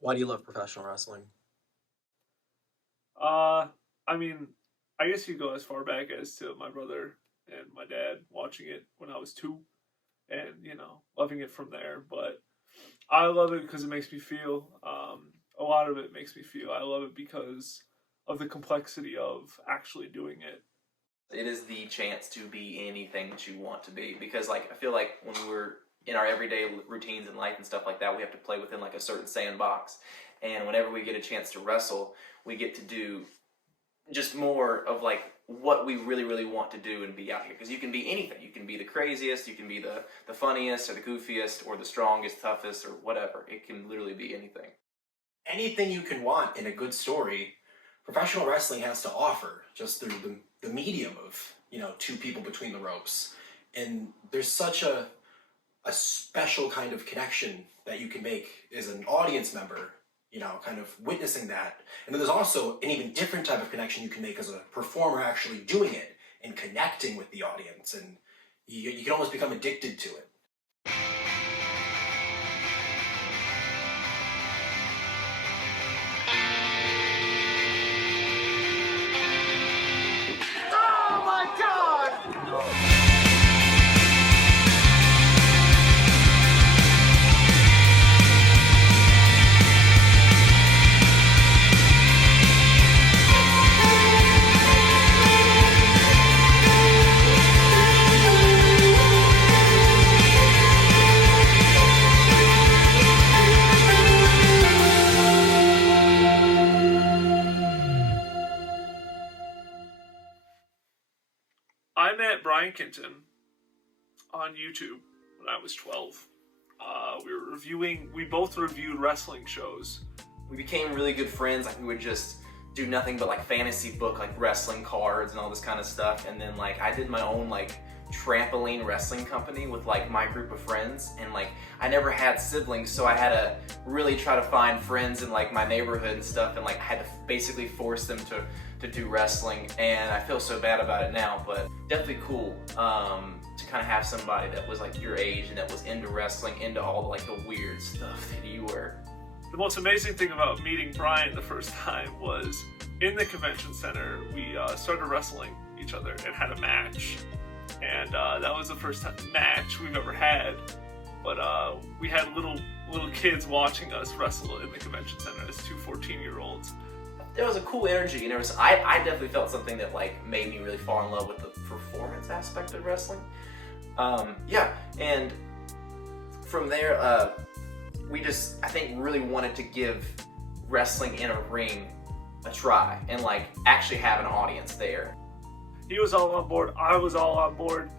Why do you love professional wrestling? Uh, I mean, I guess you go as far back as to my brother and my dad watching it when I was 2, and loving it from there. But I love it because it makes me feel. A lot of it makes me feel. I love it because of the complexity of actually doing it. It is the chance to be anything that you want to be, because like I feel like when we're in our everyday routines in life and stuff like that, we have to play within like a certain sandbox, and whenever we get a chance to wrestle, we get to do just more of like what we really want to do and be out here, because you can be anything. You can be the craziest, you can be the funniest or the goofiest or the strongest, toughest, or whatever. It can literally be anything. Anything you can want in a good story, professional wrestling has to offer, just through the medium of, two people between the ropes. And there's such a special kind of connection that you can make as an audience member, kind of witnessing that. And then there's also an even different type of connection you can make as a performer actually doing it and connecting with the audience. And you can almost become addicted to it. I met Brian Kenton on YouTube when I was 12. We both reviewed wrestling shows. We became really good friends. Like, we would just do nothing but like fantasy book, like wrestling cards and all this kind of stuff. And then like I did my own like trampoline wrestling company with like my group of friends, and like I never had siblings, so I had to really try to find friends in like my neighborhood and stuff, and like I had to basically force them to do wrestling. And I feel so bad about it now, but definitely cool to kind of have somebody that was like your age and that was into wrestling, into all the like the weird stuff that you were. The most amazing thing about meeting Brian the first time was in the convention center. We started wrestling each other and had a match. And that was the first match we've ever had. But we had little kids watching us wrestle in the convention center as two 14-year-olds. There was a cool energy, and I definitely felt something that like made me really fall in love with the performance aspect of wrestling. Yeah, and from there, I think really wanted to give wrestling in a ring a try, and like actually have an audience there. He was all on board, I was all on board.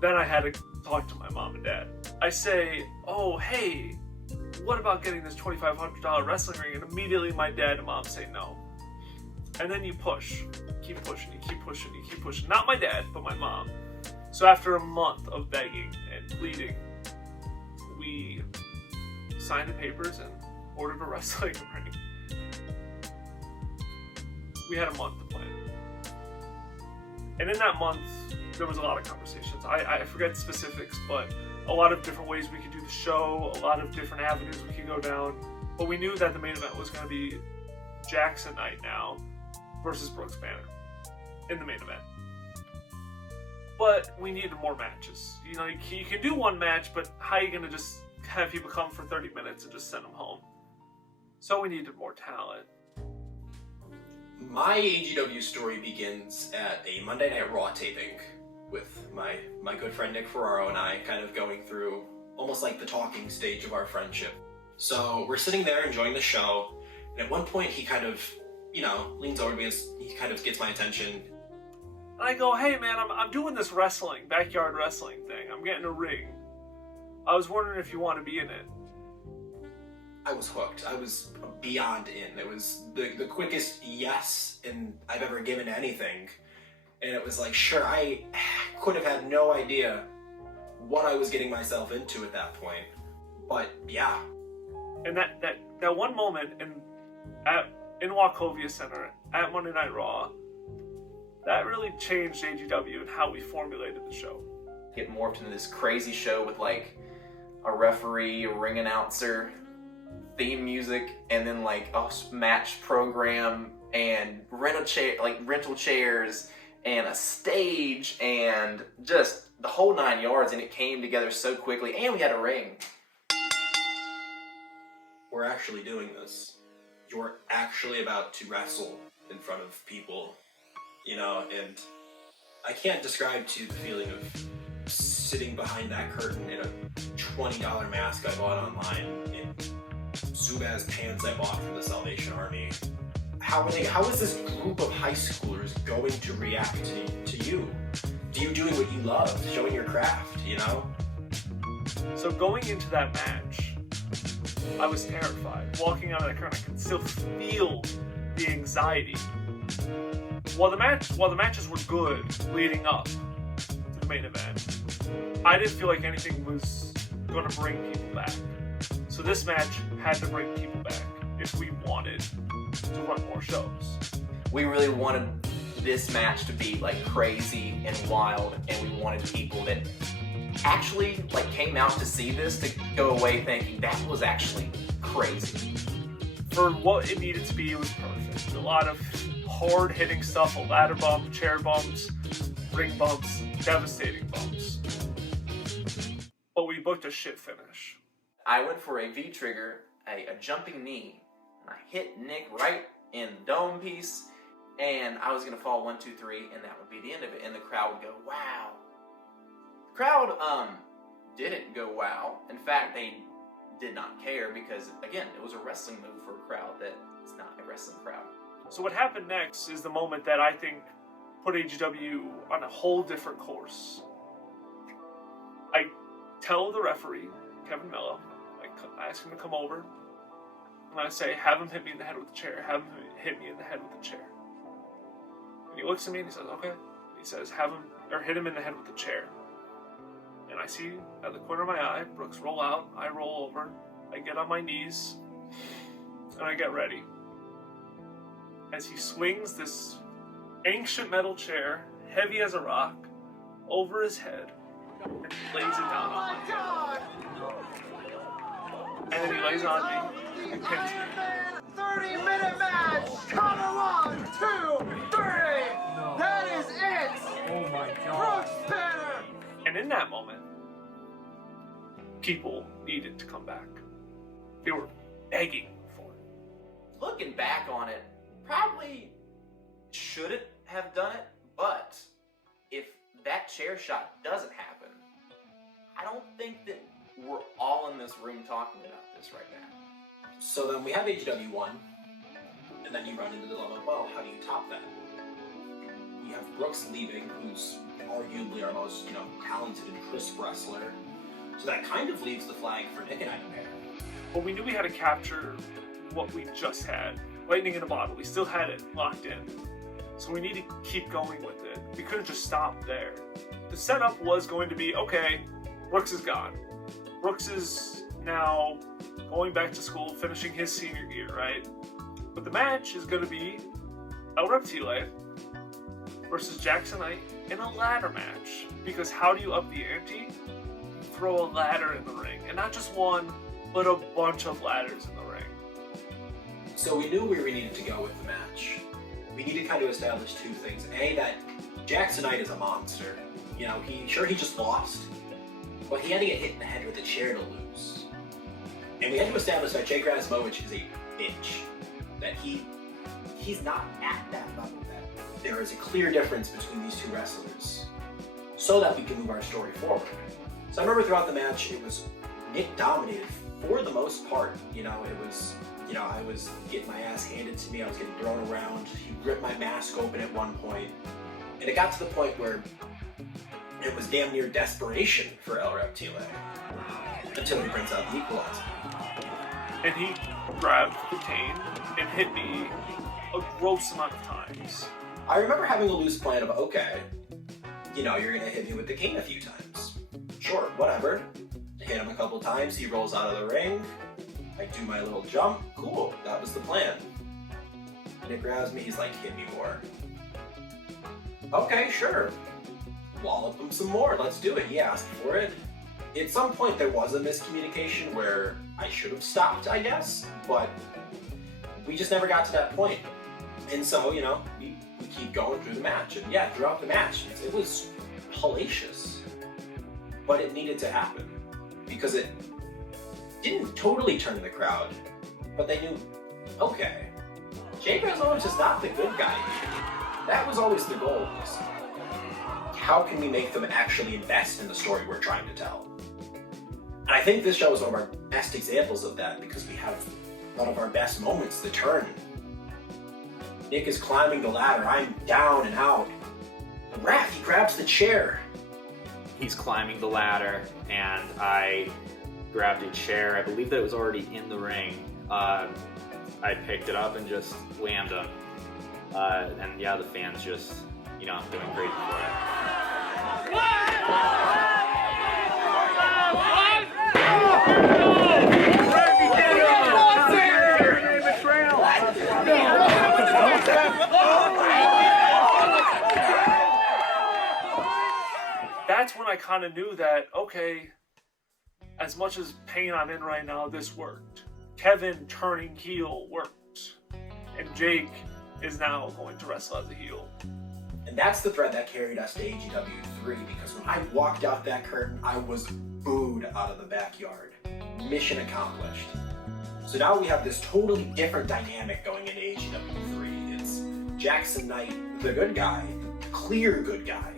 Then I had to talk to my mom and dad. I say, oh, hey, what about getting this $2,500 wrestling ring? And immediately my dad and mom say no. And then you push, keep pushing, you keep pushing, you keep pushing. Not my dad, but my mom. So after a month of begging and pleading, we signed the papers and ordered a wrestling ring. We had a month to plan. And in that month, there was a lot of conversations. I forget specifics, but a lot of different ways we could do the show, a lot of different avenues we could go down. But we knew that the main event was going to be Jackson Knight now versus Brooks Banner in the main event. But we needed more matches. You can do one match, but how are you going to just have people come for 30 minutes and just send them home? So we needed more talent. My AGW story begins at a Monday Night Raw taping with my good friend Nick Ferraro and I kind of going through almost like the talking stage of our friendship. So we're sitting there enjoying the show, and at one point he kind of, leans over to me and he kind of gets my attention. And I go, hey man, I'm doing this backyard wrestling thing. I'm getting a ring. I was wondering if you want to be in it. I was hooked. I was beyond in. It was the quickest yes I've ever given to anything. And it was like, sure, I could have had no idea what I was getting myself into at that point. But yeah. And that one moment in Wachovia Center at Monday Night Raw, that really changed AGW and how we formulated the show. Get morphed into this crazy show with like a referee, a ring announcer, theme music, and then like a match program, and rental chairs, and a stage, and just the whole 9 yards, and it came together so quickly, and we had a ring. We're actually doing this. You're actually about to wrestle in front of people, you know, and I can't describe to you the feeling of sitting behind that curtain in a $20 mask I bought online, in Zubaz pants I bought from the Salvation Army. How is this group of high schoolers going to react to you? Do you doing what you love, showing your craft, you know? So going into that match, I was terrified. Walking out of that curtain, I could still feel the anxiety. While the matches were good leading up to the main event, I didn't feel like anything was going to bring people back. So this match had to bring people back if we wanted to run more shows. We really wanted this match to be like crazy and wild, and we wanted people that actually like came out to see this to go away thinking that was actually crazy. For what it needed to be, it was perfect. A lot of hard-hitting stuff, a ladder bump, chair bumps, ring bumps, devastating bumps. But we booked a shit finish. I went for a V-trigger, a jumping knee, and I hit Nick right in the dome piece, and I was going to fall 1, 2, 3, and that would be the end of it, and the crowd would go, wow. The crowd didn't go wow. In fact, they did not care because, again, it was a wrestling move for a crowd that is not a wrestling crowd. So what happened next is the moment that I think put AEW on a whole different course. I tell the referee, Kevin Mello, I ask him to come over, and I say, have him hit me in the head with the chair, have him hit me in the head with the chair. And he looks at me and he says, okay. He says, hit him in the head with the chair. And I see at the corner of my eye, Brooks roll out, I roll over, I get on my knees, and I get ready. As he swings this ancient metal chair, heavy as a rock, over his head, and lays it down on my head. And then he lays on me and pins me. 30-minute match! Come on! 1, 2, 3! No. That is it! Oh my God. Brooks Banner! And in that moment, people needed to come back. They were begging for it. Looking back on it, probably shouldn't have done it, but if that chair shot doesn't happen, I don't think that we're all in this room talking about this right now. So then we have AEW 1, and then you run into the dilemma, well, how do you top that? You have Brooks leaving, who's arguably our most, talented and crisp wrestler. So that kind of leaves the flag for Nick and I to bear. But we knew we had to capture what we just had. Lightning in a bottle. We still had it locked in. So we need to keep going with it. We couldn't just stop there. The setup was going to be, okay, Brooks is gone. Brooks is now going back to school, finishing his senior year, right? But the match is going to be El Reptile versus Jackson Knight in a ladder match. Because how do you up the ante? You throw a ladder in the ring. And not just one, but a bunch of ladders in the ring. So we knew where we needed to go with the match. We need to kind of establish two things. A, that Jackson Knight is a monster. He just lost, but he had to get hit in the head with a chair to lose. And we had to establish that Jake Razmovich is a bitch. That he's not at that level. That there is a clear difference between these two wrestlers, so that we can move our story forward. So I remember throughout the match, it was Nick dominated for the most part. I was getting my ass handed to me, I was getting thrown around, he ripped my mask open at one point, and it got to the point where it was damn near desperation for El Reptile, until he brings out the equalizer. And he grabbed the cane and hit me a gross amount of times. I remember having a loose plan of, okay, you're gonna hit me with the cane a few times. Sure, whatever. Hit him a couple times, he rolls out of the ring, I do my little jump, cool, that was the plan. Nick grabs me, he's like, hit me more. Okay, sure. Wallop him some more, let's do it. He asked for it. At some point there was a miscommunication where I should have stopped, I guess, but we just never got to that point. And so, you know, we keep going through the match. And yeah, throughout the match, it was hellacious. But it needed to happen. Because it didn't totally turn the crowd, but they knew, okay, Jake Reslovich is not the good guy here. That was always the goal. Was, how can we make them actually invest in the story we're trying to tell? And I think this show is one of our best examples of that because we have one of our best moments, the turn. Nick is climbing the ladder, I'm down and out. The ref, he grabs the chair. He's climbing the ladder, and I grabbed a chair. I believe that it was already in the ring. I picked it up and just whammed him. And yeah, the fans just, you know, doing great for That's when I kind of knew that, okay, as much as pain I'm in right now, this worked. Kevin turning heel worked. And Jake is now going to wrestle as a heel. And that's the thread that carried us to AEW 3, because when I walked out that curtain, I was booed out of the backyard. Mission accomplished. So now we have this totally different dynamic going into AEW 3. It's Jackson Knight, the good guy, clear good guy,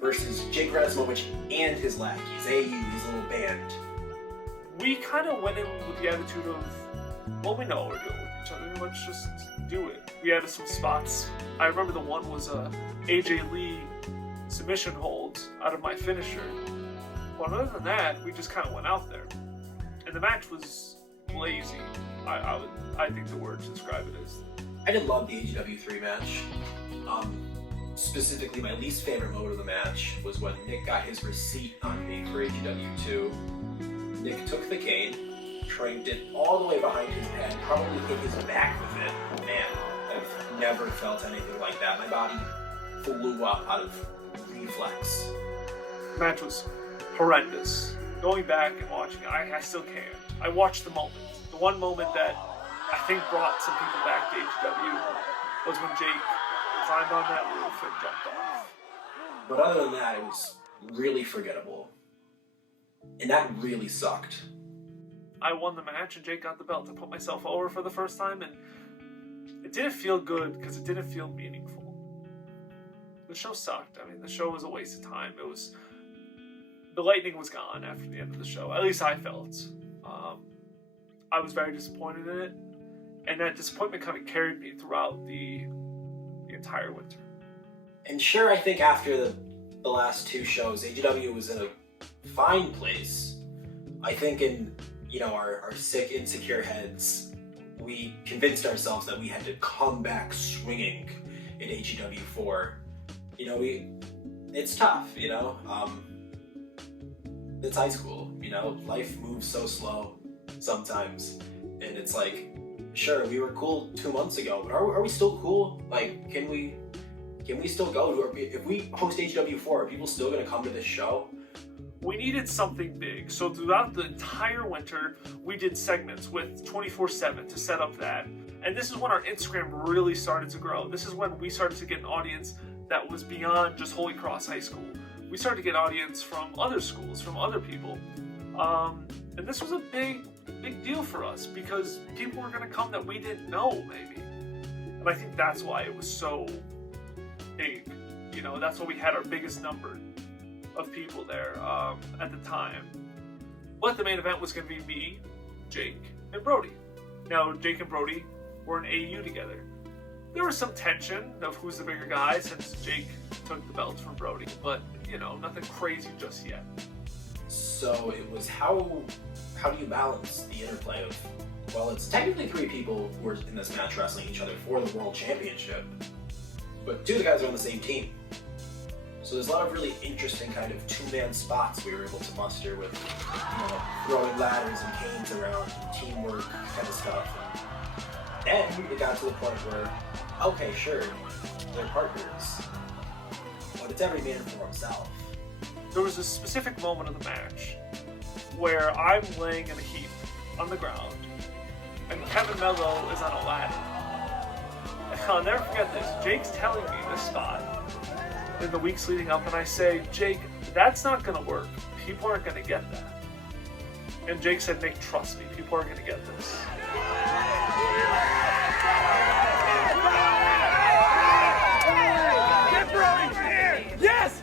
versus Jake Reslovich and his lackeys, AU, his little band. We kind of went in with the attitude of, well, we know what we're doing with each other, let's just do it. We added some spots. I remember the one was AJ Lee submission holds out of my finisher. But other than that, we just kind of went out there. And the match was lazy. I think the word to describe it is. I did love the AEW 3 match. Specifically, my least favorite moment of the match was when Nick got his receipt on me for AEW 2. Nick took the cane, trained it all the way behind his head, probably hit his back with it. Man, I've never felt anything like that. My body flew up out of reflex. The match was horrendous. Going back and watching it, I still can't. I watched the moment. The one moment that I think brought some people back to AEW was when Jake climbed on that roof and jumped off. But other than that, it was really forgettable. And that really sucked. I won the match and Jake got the belt. I put myself over for the first time and it didn't feel good because it didn't feel meaningful. The show sucked. I mean, the show was a waste of time. The lightning was gone after the end of the show. At least I felt. I was very disappointed in it. And that disappointment kind of carried me throughout the entire winter. And sure, I think after the last two shows, AEW was in a fine place. I think in, our sick, insecure heads, we convinced ourselves that we had to come back swinging in AEW 4. It's tough, it's high school, life moves so slow sometimes. And it's like, sure, we were cool 2 months ago, but are we still cool? Like, can we still go? If we host AEW 4, are people still going to come to this show? We needed something big, so throughout the entire winter, we did segments with 24/7 to set up that. And this is when our Instagram really started to grow. This is when we started to get an audience that was beyond just Holy Cross High School. We started to get audience from other schools, from other people. And this was a big deal for us because people were going to come that we didn't know, maybe. And I think that's why it was so big. That's why we had our biggest number of people there at the time. But the main event was going to be me, Jake, and Brody. Now, Jake and Brody were in AU together. There was some tension of who's the bigger guy since Jake took the belt from Brody, but, nothing crazy just yet. So it was how do you balance the interplay of, well, it's technically 3 people who are in this match wrestling each other for the World Championship, but 2 of the guys are on the same team. So there's a lot of really interesting kind of 2-man spots we were able to muster with, throwing ladders and canes around, and teamwork kind of stuff. And then it got to the point where, okay, sure, they're partners, but it's every man for himself. There was a specific moment of the match where I'm laying in a heap on the ground, and Kevin Mello is on a ladder. I'll never forget this. Jake's telling me this spot in the weeks leading up, and I say, Jake, that's not gonna work. People aren't gonna get that. And Jake said, Nick, trust me, people are gonna get this. Yes!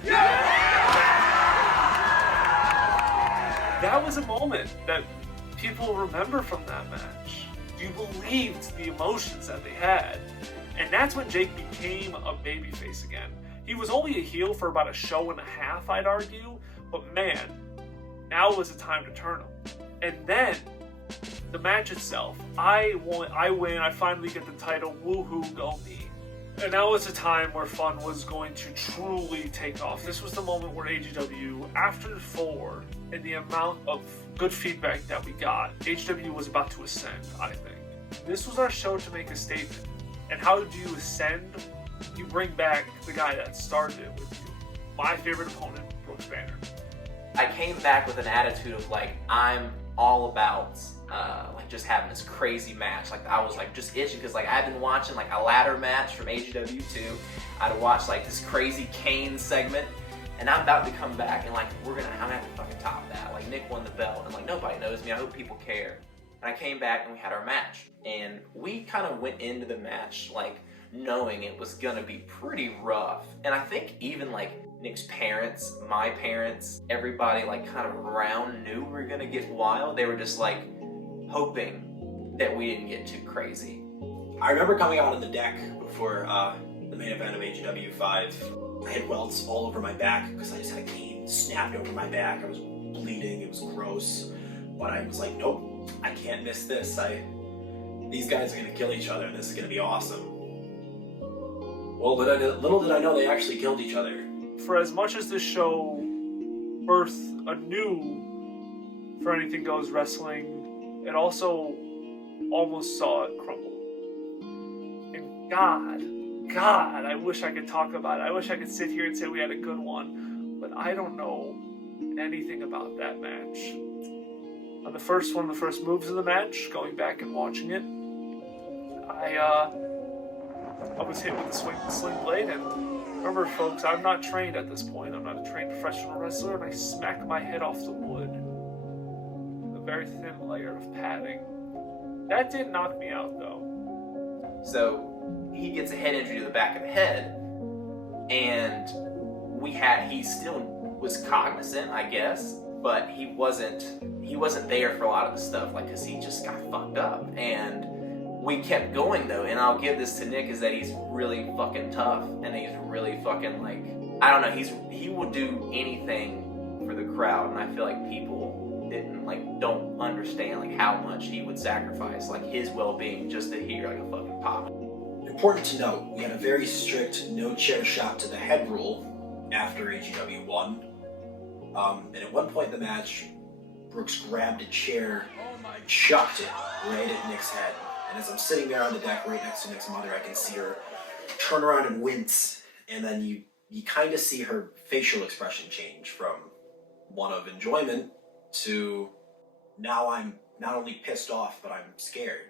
That was a moment that people remember from that match. You believed the emotions that they had. And that's when Jake became a babyface again. He was only a heel for about a show and a half, I'd argue, but man, now was the time to turn him. And then, the match itself, I win, I finally get the title, woohoo, go me. And now was a time where fun was going to truly take off. This was the moment where AEW, after the 4, and the amount of good feedback that we got, AEW was about to ascend, I think. This was our show to make a statement. And how do you ascend? You bring back the guy that started it with you. My favorite opponent, Brooks Banner. I came back with an attitude of like, I'm all about like just having this crazy match. Like I was like just itching because like I've been watching like a ladder match from AEW too. I'd watch like this crazy Kane segment, and I'm about to come back and like I'm gonna have to fucking top that. Like Nick won the belt, and like nobody knows me. I hope people care. And I came back and we had our match, and we kind of went into the match like knowing it was gonna be pretty rough. And I think even like Nick's parents, my parents, everybody like kind of around knew we were gonna get wild. They were just like hoping that we didn't get too crazy. I remember coming out on the deck before the main event of AEW 5. I had welts all over my back because I just had a cane snapped over my back. I was bleeding, it was gross. But I was like, nope, I can't miss this. These guys are gonna kill each other and this is gonna be awesome. Well, little did I know they actually killed each other. For as much as this show birthed a new For Anything Goes wrestling, it also almost saw it crumble. And God, I wish I could talk about it. I wish I could sit here and say we had a good one, but I don't know anything about that match. On the first one, the first moves of the match, going back and watching it, I was hit with a sling blade, and remember folks, I'm not trained at this point. I'm not a trained professional wrestler, and I smacked my head off the wood. A very thin layer of padding. That didn't knock me out though. So he gets a head injury to the back of the head, and he still was cognizant, I guess, but he wasn't there for a lot of the stuff, like, cause he just got fucked up. And we kept going though, and I'll give this to Nick, is that he's really fucking tough, and he's really fucking like, I don't know, he will do anything for the crowd, and I feel like people don't understand like how much he would sacrifice like his well-being just to hear like a fucking pop. Important to note, we had a very strict no chair shot to the head rule after AEW won. And at one point in the match, Brooks grabbed a chair and chucked it right at Nick's head. And as I'm sitting there on the deck right next to Nick's mother, I can see her turn around and wince. And then you kind of see her facial expression change from one of enjoyment to now I'm not only pissed off, but I'm scared.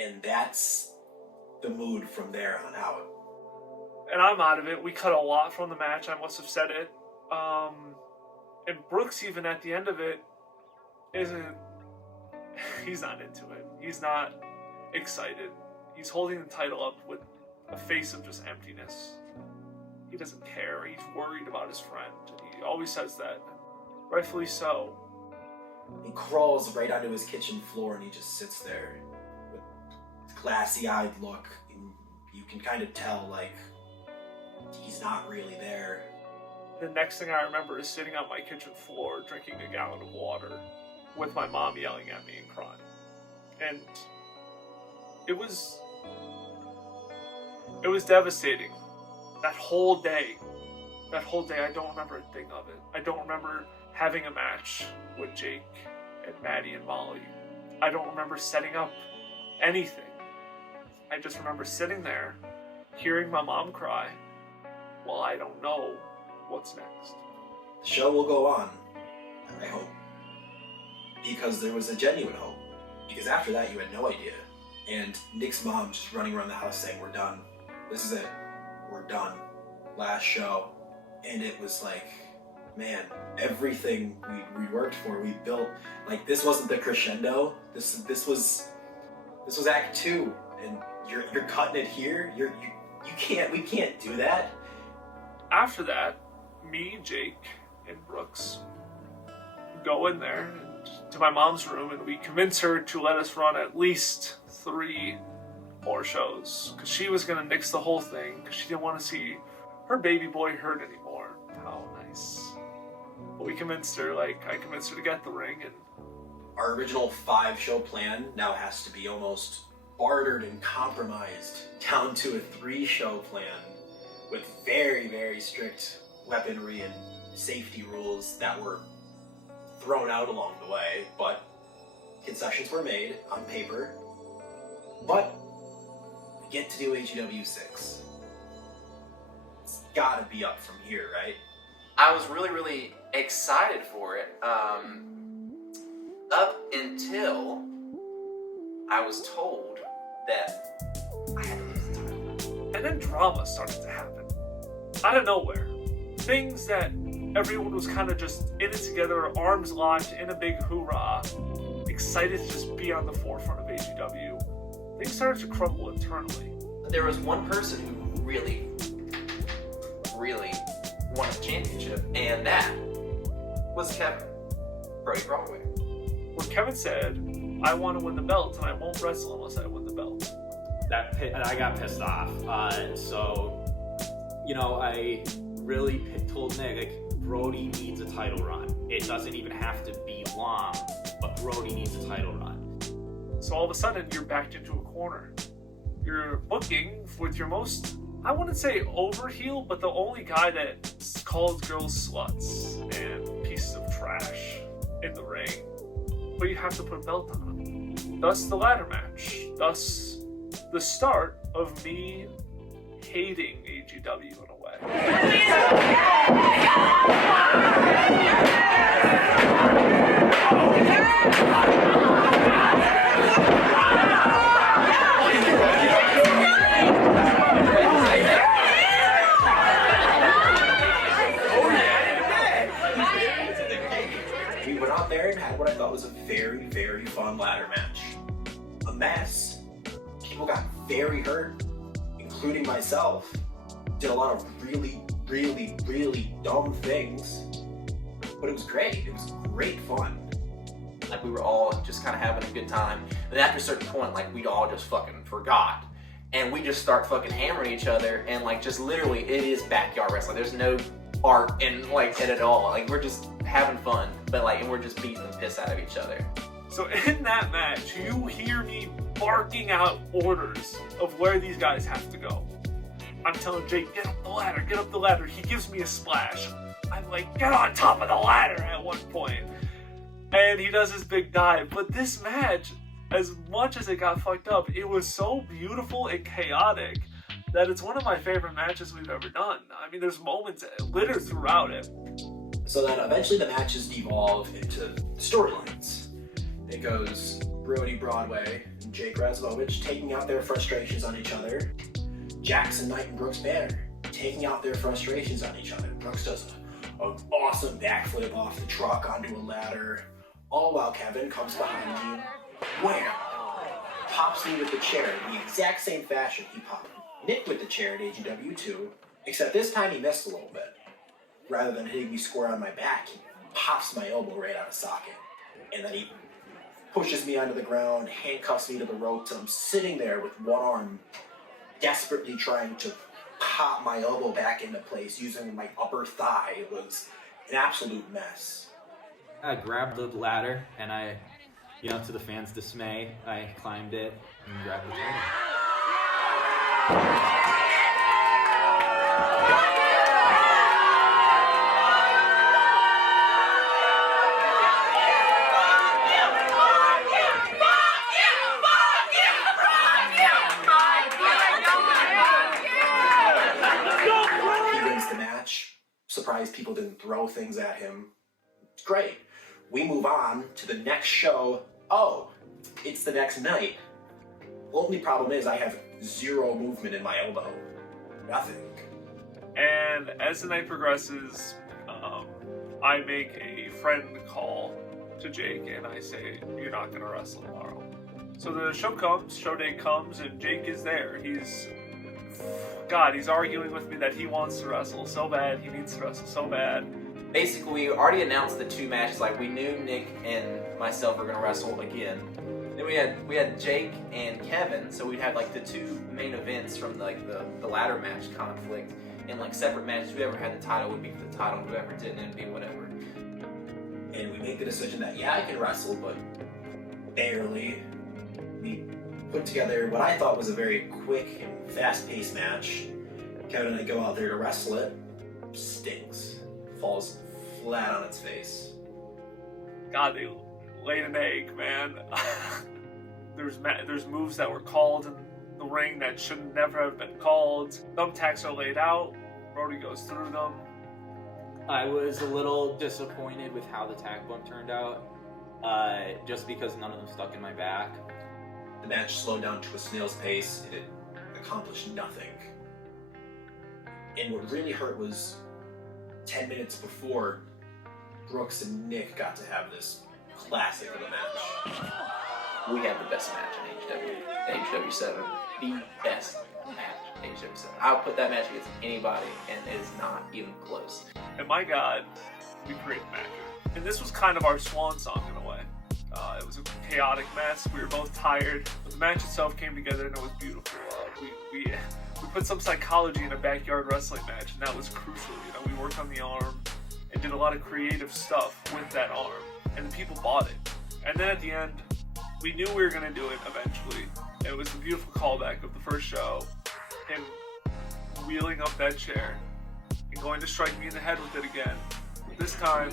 And that's the mood from there on out. And I'm out of it. We cut a lot from the match. I must have said it. And Brooks, even at the end of it, he's not into it. He's not excited. He's holding the title up with a face of just emptiness. He doesn't care. He's worried about his friend. He always says that. Rightfully so. He crawls right onto his kitchen floor and he just sits there with his glassy-eyed look. You can kind of tell, like, he's not really there. The next thing I remember is sitting on my kitchen floor drinking a gallon of water with my mom yelling at me and crying. And it was devastating. That whole day, I don't remember a thing of it. I don't remember having a match with Jake and Maddie and Molly. I don't remember setting up anything. I just remember sitting there, hearing my mom cry. Well, I don't know what's next. The show will go on, I hope. because there was a genuine hope. Because after that, you had no idea. And Nick's mom just running around the house saying, "We're done. This is it. We're done. Last show." And it was like, man, everything we worked for, we built. Like, this wasn't the crescendo. This was Act 2, and you're cutting it here. We can't do that. After that, me, Jake, and Brooks go in there to my mom's room, and we convince her to let us run at least 3 more shows, because she was going to nix the whole thing, because she didn't want to see her baby boy hurt anymore. How nice. But we convinced her, I convinced her to get the ring, and Our original 5-show plan now has to be almost bartered and compromised down to a 3-show plan with very, very strict weaponry and safety rules that were thrown out along the way, but concessions were made on paper. But we get to do AEW 6. It's gotta be up from here, right? I was really, really excited for it. Up until I was told that I had to lose the title. and then drama started to happen. Out of nowhere. Things that everyone was kind of just in it together, arms locked, in a big hoorah, excited to just be on the forefront of AEW. Things started to crumble internally. There was one person who really, really won the championship, and that was Kevin Brody Broadway. Where Kevin said, "I want to win the belt, and I won't wrestle unless I win the belt." I got pissed off. So, I really told Nick, Brody needs a title run. It doesn't even have to be long, but Brody needs a title run. So all of a sudden, you're backed into a corner. You're booking with your most, I wouldn't say overheel, but the only guy that calls girls sluts and pieces of trash in the ring. But you have to put a belt on him. Thus the ladder match. Thus the start of me hating AEW in a way. We went out there and had what I thought was a very, very fun ladder match. A mess. People got very hurt, including myself. Did a lot of really, really, really dumb things. But it was great. It was great fun. Like, we were all just kind of having a good time. And after a certain point, we all just fucking forgot. And we just start fucking hammering each other, and just literally, it is backyard wrestling. There's no art in it at all. We're just having fun, but and we're just beating the piss out of each other. So in that match, you hear me barking out orders of where these guys have to go. I'm telling Jake, get up the ladder, get up the ladder. He gives me a splash. I'm like, get on top of the ladder at one point. And he does his big dive. But this match, as much as it got fucked up, it was so beautiful and chaotic that it's one of my favorite matches we've ever done. I mean, there's moments littered throughout it. So then eventually the matches devolve into storylines. It goes Brody Broadway and Jake Razovich taking out their frustrations on each other. Jackson Knight and Brooks Banner taking out their frustrations on each other. Brooks does an awesome backflip off the truck onto a ladder, all while Kevin comes behind me, wham, pops me with the chair in the exact same fashion he popped Nick with the chair at AEW 2, except this time he missed a little bit. Rather than hitting me square on my back, he pops my elbow right out of socket. And then he pushes me onto the ground, handcuffs me to the ropes, and I'm sitting there with one arm desperately trying to pop my elbow back into place using my upper thigh. It was an absolute mess. I grabbed the ladder, and I, to the fans' dismay, I climbed it and grabbed the title. He wins the match. Surprised people didn't throw things at him. It's great. We move on to the next show. Oh, it's the next night. Only problem is I have zero movement in my elbow. Nothing. And as the night progresses, I make a friend call to Jake and I say, "You're not gonna wrestle tomorrow." So the show day comes, and Jake is there. He's arguing with me that he wants to wrestle so bad, he needs to wrestle so bad. Basically, we already announced the 2 matches. Like, we knew Nick and myself were gonna wrestle again. Then we had Jake and Kevin, so we'd have like the 2 main events from like the ladder match conflict in like separate matches. Whoever had the title would be for the title, whoever didn't, it'd be whatever. And we make the decision that, yeah, I can wrestle, but barely. We put together what I thought was a very quick and fast-paced match. Kevin and I go out there to wrestle it. Stinks. Falls flat on its face. God, they laid an egg, man. There's moves that were called in the ring that should never have been called. Thumbtacks are laid out. Brody goes through them. I was a little disappointed with how the tag bump turned out, just because none of them stuck in my back. The match slowed down to a snail's pace. It accomplished nothing. And what really hurt was 10 minutes before, Brooks and Nick got to have this classic of a match. We had the best match in AEW 7. The best match in AEW 7. I'll put that match against anybody, and it is not even close. And my God, we created magic. And this was kind of our swan song in a way. It was a chaotic mess. We were both tired, but the match itself came together and it was beautiful. We put some psychology in a backyard wrestling match, and that was crucial. You know, we worked on the arm and did a lot of creative stuff with that arm, and the people bought it. And then at the end, we knew we were going to do it eventually. It was a beautiful callback of the first show, him wheeling up that chair and going to strike me in the head with it again. But this time,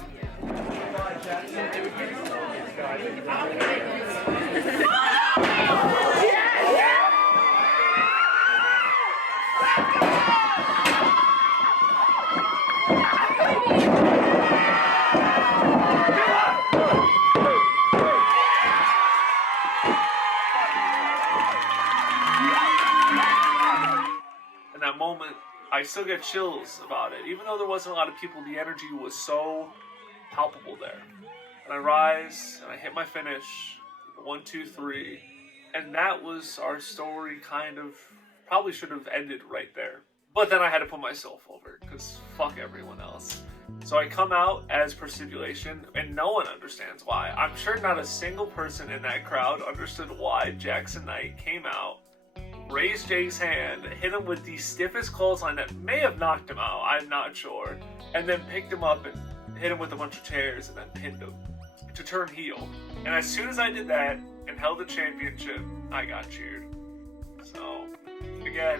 in that moment, I still get chills about it. Even though there wasn't a lot of people, the energy was so palpable there. And I rise, and I hit my finish, 1, 2, 3, and that was our story. Kind of probably should have ended right there. But then I had to put myself over, because fuck everyone else. So I come out as per stipulation, and no one understands why. I'm sure not a single person in that crowd understood why Jackson Knight came out, raised Jake's hand, hit him with the stiffest clothesline that may have knocked him out, I'm not sure, and then picked him up and hit him with a bunch of chairs and then pinned him to turn heel. And as soon as I did that and held the championship, I got cheered. So, again,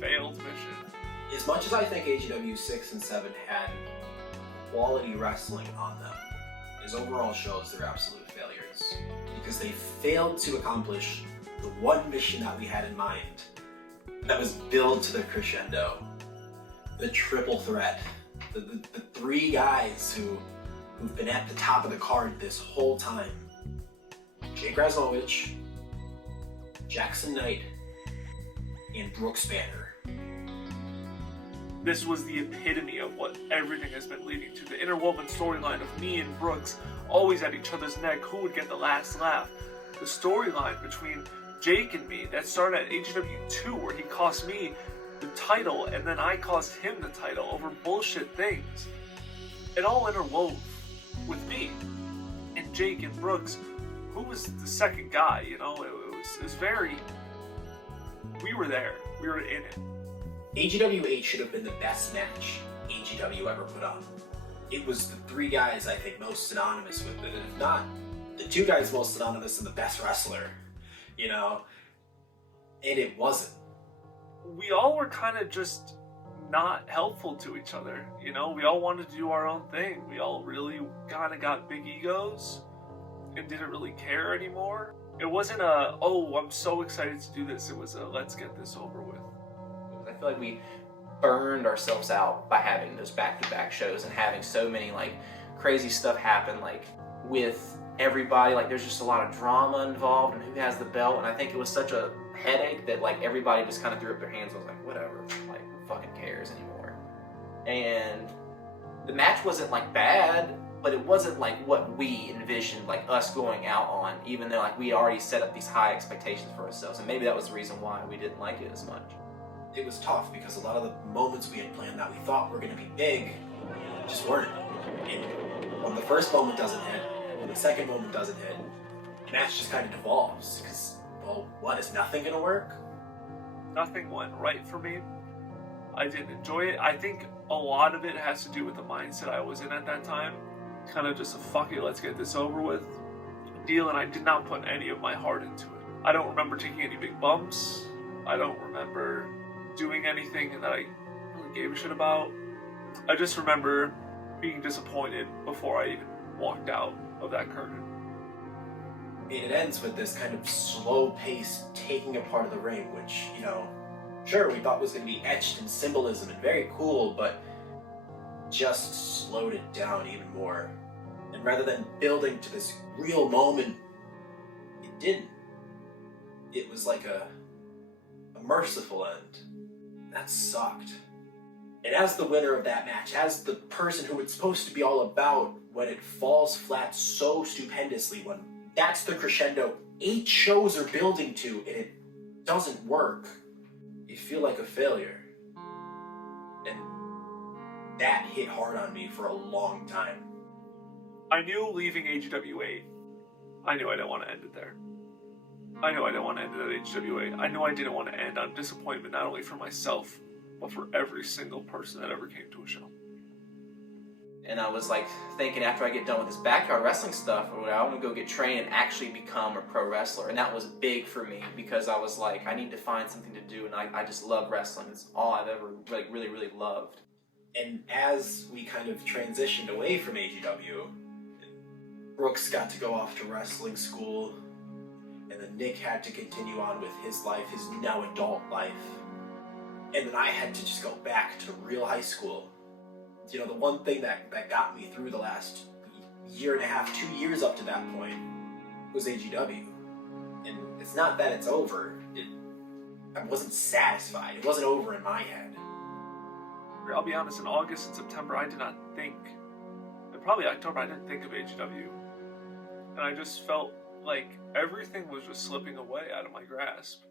failed mission. As much as I think AEW 6 and 7 had quality wrestling on them, as overall shows, they're absolute failures. Because they failed to accomplish the one mission that we had in mind, that was build to the crescendo. The triple threat. The 3 guys who've been at the top of the card this whole time. Jake Razumowicz, Jackson Knight, and Brooks Banner. This was the epitome of what everything has been leading to. The interwoven storyline of me and Brooks always at each other's neck, who would get the last laugh. The storyline between Jake and me that started at AEW 2, where he cost me the title and then I cost him the title over bullshit things. It all interwove with me and Jake and Brooks, who was the second guy, you know. It was very, we were there, we were in it. AEW 8 should have been the best match AEW ever put on. It was the 3 guys I think most synonymous with it, and if not, the 2 guys most synonymous and the best wrestler, you know, and it wasn't. We all were kind of just not helpful to each other, you know. We all wanted to do our own thing. We all really kind of got big egos and didn't really care anymore. It wasn't a, oh, I'm so excited to do this. It was a, let's get this over with. I feel like we burned ourselves out by having those back-to-back shows and having so many like crazy stuff happen, like with everybody. Like there's just a lot of drama involved and who has the belt. And I think it was such a headache that like everybody just kind of threw up their hands. I was like, whatever, like who fucking cares anymore? And the match wasn't like bad, but it wasn't like what we envisioned, like us going out on, even though like we already set up these high expectations for ourselves. And maybe that was the reason why we didn't like it as much. It was tough because a lot of the moments we had planned that we thought were going to be big just weren't. And when the first moment doesn't hit, when the second moment doesn't hit, the match just kind of devolves. Because, well, what, is nothing going to work? Nothing went right for me. I didn't enjoy it. I think a lot of it has to do with the mindset I was in at that time. Kind of just a fuck it, let's get this over with deal, and I did not put any of my heart into it. I don't remember taking any big bumps. I don't remember doing anything that I really gave a shit about. I just remember being disappointed before I even walked out of that curtain. And it ends with this kind of slow pace taking apart of the ring, which, you know, sure, we thought was going to be etched in symbolism and very cool, but just slowed it down even more. And rather than building to this real moment, it didn't. It was like a merciful end. That sucked. And as the winner of that match, as the person who it's supposed to be all about, when it falls flat so stupendously, when that's the crescendo 8 shows are building to and it doesn't work, you feel like a failure. And that hit hard on me for a long time. I knew leaving AGW 8, I knew I didn't want to end it there. I knew I didn't want to end it at AGW 8. I knew I didn't want to end on disappointment, not only for myself, but for every single person that ever came to a show. And I was like thinking, after I get done with this backyard wrestling stuff, I want to go get trained and actually become a pro wrestler. And that was big for me because I was like, I need to find something to do, and I just love wrestling. It's all I've ever like really loved. And as we kind of transitioned away from AGW, Brooks got to go off to wrestling school, and then Nick had to continue on with his life, his now adult life. And then I had to just go back to real high school. You know, the one thing that got me through the last year and a half, 2 years up to that point was AGW. And it's not that it's over. I wasn't satisfied. It wasn't over in my head. I'll be honest, in August and September, I did not think, and probably October, I didn't think of AGW. And I just felt like everything was just slipping away out of my grasp.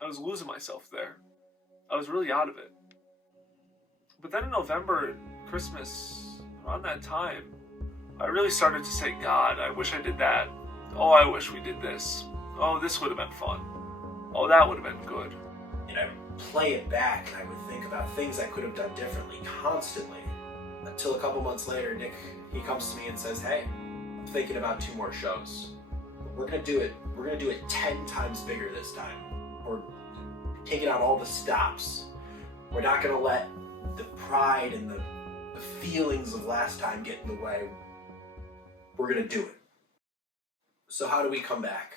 I was losing myself there. I was really out of it. But then in November, Christmas, around that time, I really started to say, God, I wish I did that. Oh, I wish we did this. Oh, this would have been fun. Oh, that would have been good. And I would play it back, and I would think about things I could have done differently constantly. Until a couple months later, Nick, he comes to me and says, hey, I'm thinking about 2 more shows. We're gonna do it 10 times bigger this time. We're taking out all the stops. We're not gonna let the pride and the feelings of last time get in the way. We're gonna do it. So how do we come back?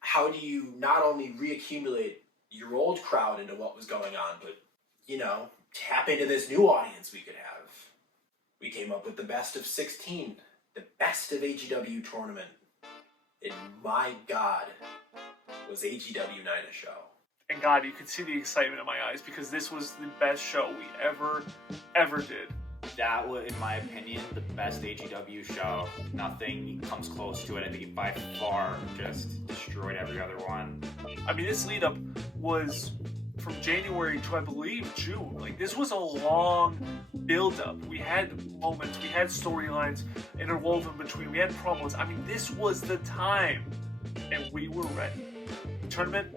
How do you not only reaccumulate your old crowd into what was going on, but, you know, tap into this new audience we could have? We came up with the best of 16, the best of AGW tournament. And my God, was AGW Night a show. And God, you could see the excitement in my eyes because this was the best show we ever did. That was, in my opinion, the best AGW show. Nothing comes close to it. I think it by far just destroyed every other one. I mean, this lead up was from January to, I believe, June. Like, this was a long build up. We had moments, we had storylines interwoven between, we had promos. I mean, this was the time, and we were ready. The tournament,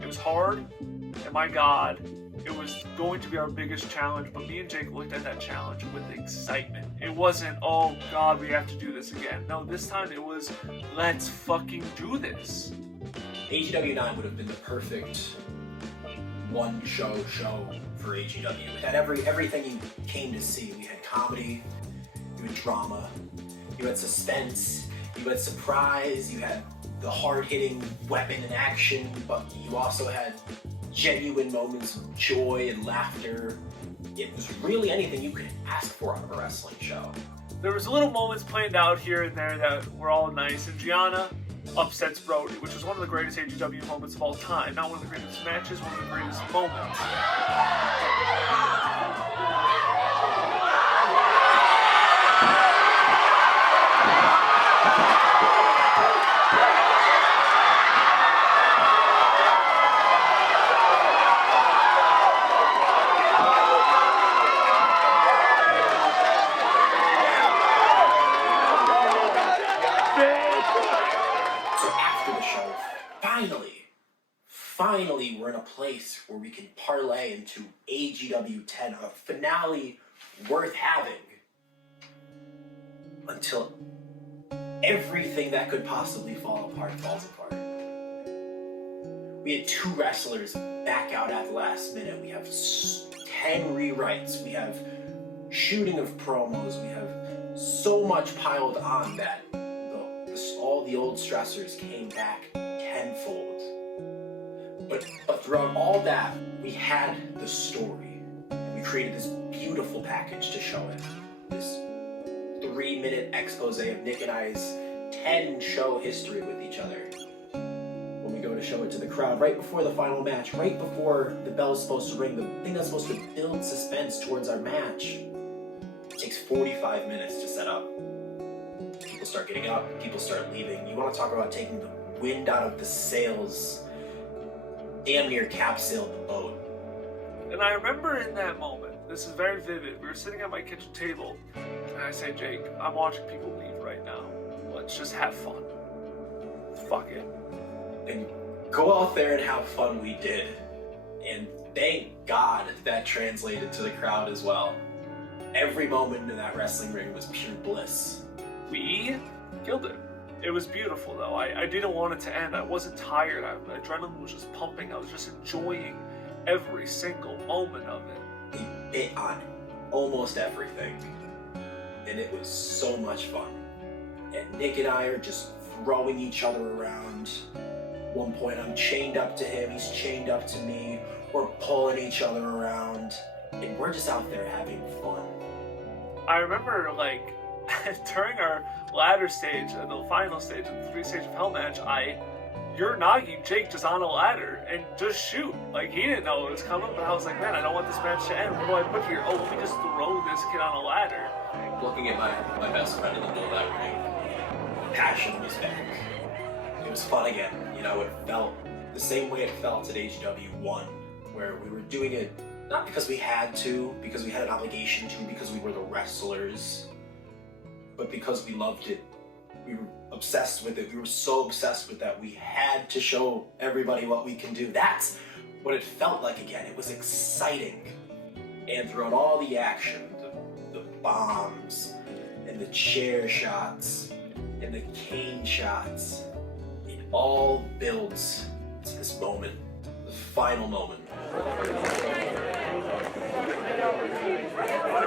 it was hard, and my God, it was going to be our biggest challenge, but me and Jake looked at that challenge with excitement. It wasn't, oh God, we have to do this again. No, this time it was, let's fucking do this. AGW 9 would have been the perfect one-show for AGW. It had everything you came to see. We had comedy, you had drama, you had suspense, you had surprise, you had the hard-hitting weapon and action, but you also had genuine moments of joy and laughter. It was really anything you could ask for out of a wrestling show. There was little moments planned out here and there that were all nice, and Gianna upsets Brody, which was one of the greatest AEW moments of all time. Not one of the greatest matches, one of the greatest moments. So after the show, finally, we're in a place where we can parlay into AGW 10, a finale worth having. Until everything that could possibly fall apart falls apart. We had 2 wrestlers back out at the last minute. We have 10 rewrites. We have shooting of promos. We have so much piled on that all the old stressors came back tenfold. But throughout all that, we had the story. And we created this beautiful package to show it. This 3-minute expose of Nick and I's 10-show history with each other. When we go to show it to the crowd, right before the final match, right before the bell is supposed to ring, the thing that's supposed to build suspense towards our match, it takes 45 minutes to set up. People start getting up, people start leaving. You want to talk about taking the wind out of the sails, damn near cap sailed the boat. And I remember in that moment, this is very vivid, we were sitting at my kitchen table, and I say, Jake, I'm watching people leave right now. Let's just have fun. Fuck it. And go out there and have fun we did. And thank God that translated to the crowd as well. Every moment in that wrestling ring was pure bliss. We killed it. It was beautiful though. I didn't want it to end. I wasn't tired. My adrenaline was just pumping. I was just enjoying every single moment of it. We bit on almost everything. And it was so much fun. And Nick and I are just throwing each other around. At one point I'm chained up to him, he's chained up to me. We're pulling each other around. And we're just out there having fun. I remember during our ladder stage, the final stage of the 3-stage of Hell match, you're knocking Jake just on a ladder and just shoot. He didn't know it was coming, but I was like, man, I don't want this match to end. What do I put here? Oh, let me just throw this kid on a ladder. Looking at my best friend in the middle of that ring, passion was back. It was fun again. It felt the same way it felt at AGW 1, where we were doing it not because we had to, because we had an obligation to, because we were the wrestlers, but because we loved it. We were obsessed with it. We were so obsessed with that we had to show everybody what we can do. That's what it felt like again. It was exciting. And throughout all the action, the bombs, and the chair shots, and the cane shots, it all builds to this moment, the final moment.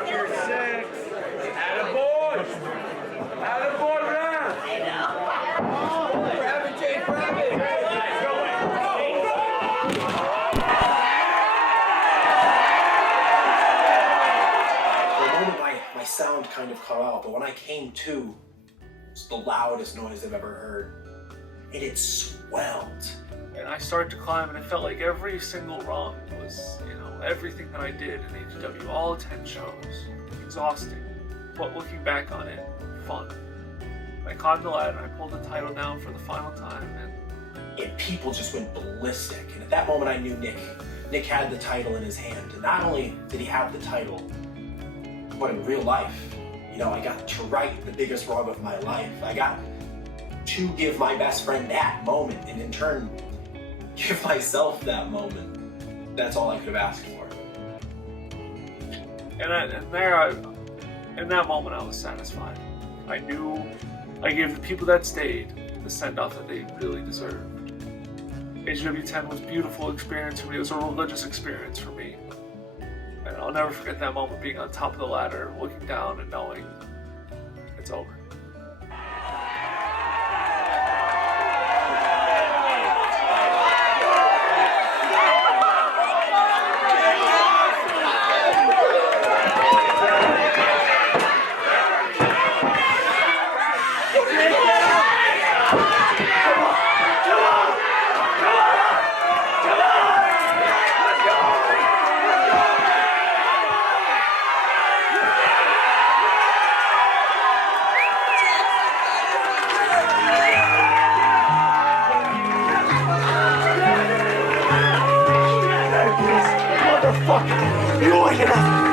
You're 6. Attaboy! Attaboy, man! Grab it, Jake, grab it! For a moment, my sound kind of cut out, but when I came to, it's the loudest noise I've ever heard. And it swelled. And I started to climb, and it felt like every single run was, everything that I did in AEW, all 10 shows. Exhausting. But looking back on it, fun. I climbed the ladder, I pulled the title down for the final time, and people just went ballistic. And at that moment, I knew Nick had the title in his hand. And not only did he have the title, but in real life, I got to right the biggest wrong of my life. I got to give my best friend that moment, and in turn, give myself that moment. That's all I could have asked for. In that moment, I was satisfied. I knew I gave the people that stayed the send-off that they really deserved. AEW 10 was a beautiful experience for me. It was a religious experience for me. And I'll never forget that moment, being on top of the ladder, looking down and knowing it's over. You